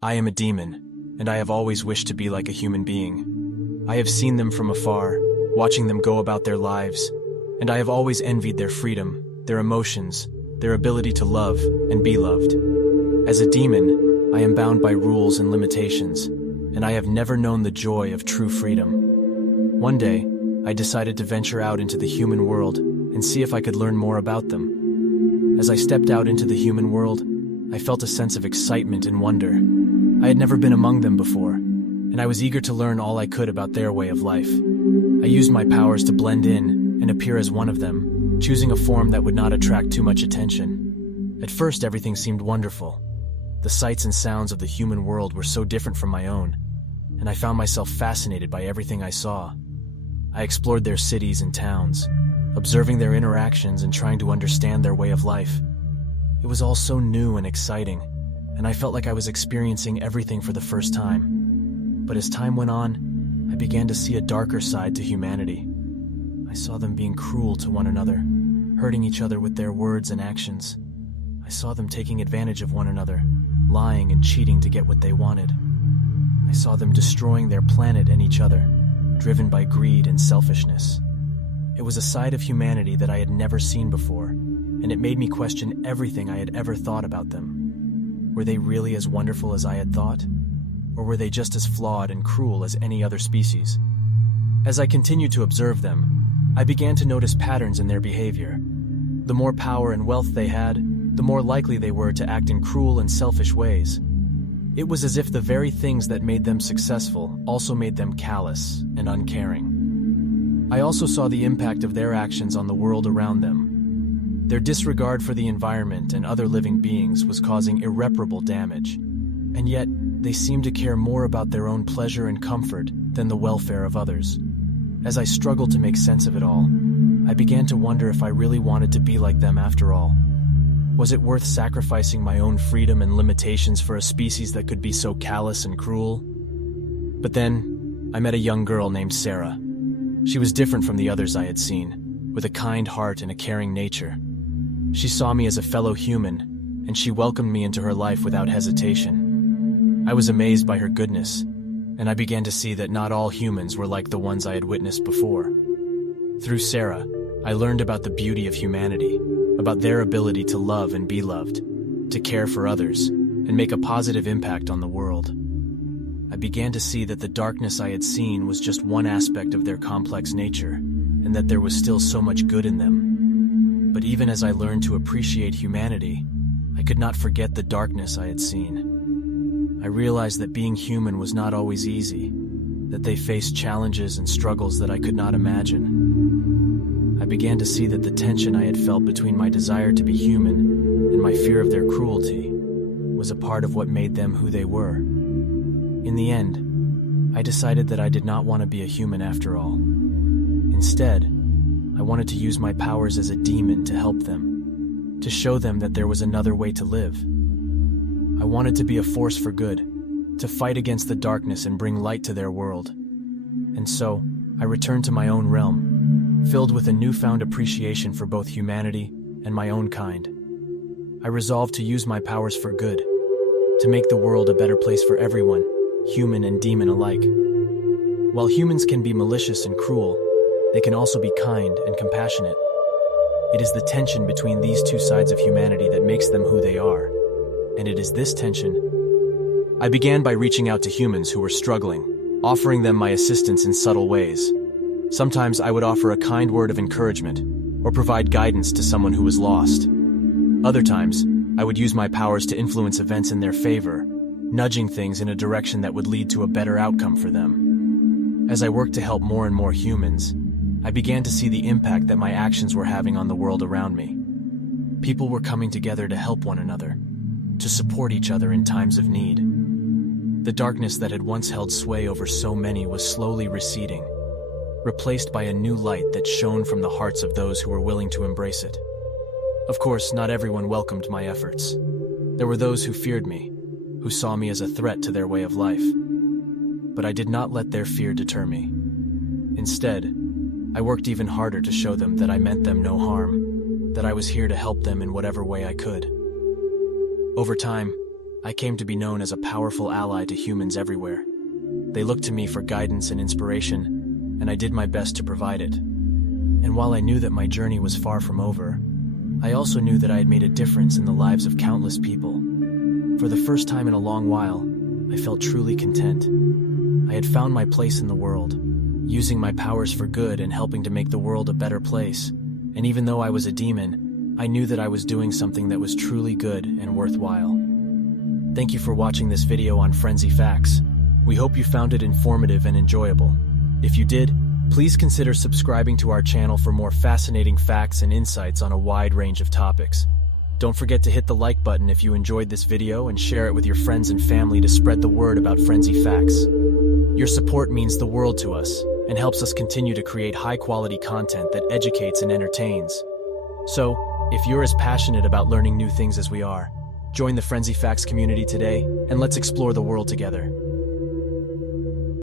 I am a demon, and I have always wished to be like a human being. I have seen them from afar, watching them go about their lives, and I have always envied their freedom, their emotions, their ability to love and be loved. As a demon, I am bound by rules and limitations, and I have never known the joy of true freedom. One day, I decided to venture out into the human world and see if I could learn more about them. As I stepped out into the human world, I felt a sense of excitement and wonder. I had never been among them before, and I was eager to learn all I could about their way of life. I used my powers to blend in and appear as one of them, choosing a form that would not attract too much attention. At first, everything seemed wonderful. The sights and sounds of the human world were so different from my own, and I found myself fascinated by everything I saw. I explored their cities and towns, observing their interactions and trying to understand their way of life. It was all so new and exciting, and I felt like I was experiencing everything for the first time. But as time went on, I began to see a darker side to humanity. I saw them being cruel to one another, hurting each other with their words and actions. I saw them taking advantage of one another, lying and cheating to get what they wanted. I saw them destroying their planet and each other, driven by greed and selfishness. It was a side of humanity that I had never seen before, and it made me question everything I had ever thought about them. Were they really as wonderful as I had thought? Or were they just as flawed and cruel as any other species? As I continued to observe them, I began to notice patterns in their behavior. The more power and wealth they had, the more likely they were to act in cruel and selfish ways. It was as if the very things that made them successful also made them callous and uncaring. I also saw the impact of their actions on the world around them. Their disregard for the environment and other living beings was causing irreparable damage, and yet they seemed to care more about their own pleasure and comfort than the welfare of others. As I struggled to make sense of it all, I began to wonder if I really wanted to be like them after all. Was it worth sacrificing my own freedom and limitations for a species that could be so callous and cruel? But then, I met a young girl named Sarah. She was different from the others I had seen, with a kind heart and a caring nature. She saw me as a fellow human, and she welcomed me into her life without hesitation. I was amazed by her goodness, and I began to see that not all humans were like the ones I had witnessed before. Through Sarah, I learned about the beauty of humanity, about their ability to love and be loved, to care for others, and make a positive impact on the world. I began to see that the darkness I had seen was just one aspect of their complex nature, and that there was still so much good in them. But even as I learned to appreciate humanity, I could not forget the darkness I had seen. I realized that being human was not always easy, that they faced challenges and struggles that I could not imagine. I began to see that the tension I had felt between my desire to be human and my fear of their cruelty was a part of what made them who they were. In the end, I decided that I did not want to be a human after all. Instead, I wanted to use my powers as a demon to help them, to show them that there was another way to live. I wanted to be a force for good, to fight against the darkness and bring light to their world. And so, I returned to my own realm, filled with a newfound appreciation for both humanity and my own kind. I resolved to use my powers for good, to make the world a better place for everyone, human and demon alike. While humans can be malicious and cruel, they can also be kind and compassionate. It is the tension between these two sides of humanity that makes them who they are. And it is this tension. I began by reaching out to humans who were struggling, offering them my assistance in subtle ways. Sometimes I would offer a kind word of encouragement or provide guidance to someone who was lost. Other times, I would use my powers to influence events in their favor, nudging things in a direction that would lead to a better outcome for them. As I worked to help more and more humans, I began to see the impact that my actions were having on the world around me. People were coming together to help one another, to support each other in times of need. The darkness that had once held sway over so many was slowly receding, replaced by a new light that shone from the hearts of those who were willing to embrace it. Of course, not everyone welcomed my efforts. There were those who feared me, who saw me as a threat to their way of life. But I did not let their fear deter me. Instead, I worked even harder to show them that I meant them no harm, that I was here to help them in whatever way I could. Over time, I came to be known as a powerful ally to humans everywhere. They looked to me for guidance and inspiration, and I did my best to provide it. And while I knew that my journey was far from over, I also knew that I had made a difference in the lives of countless people. For the first time in a long while, I felt truly content. I had found my place in the world, using my powers for good and helping to make the world a better place. And even though I was a demon, I knew that I was doing something that was truly good and worthwhile. Thank you for watching this video on Frenzy Facts. We hope you found it informative and enjoyable. If you did, please consider subscribing to our channel for more fascinating facts and insights on a wide range of topics. Don't forget to hit the like button if you enjoyed this video and share it with your friends and family to spread the word about Frenzy Facts. Your support means the world to us and helps us continue to create high-quality content that educates and entertains. So, if you're as passionate about learning new things as we are, join the Frenzy Facts community today and let's explore the world together.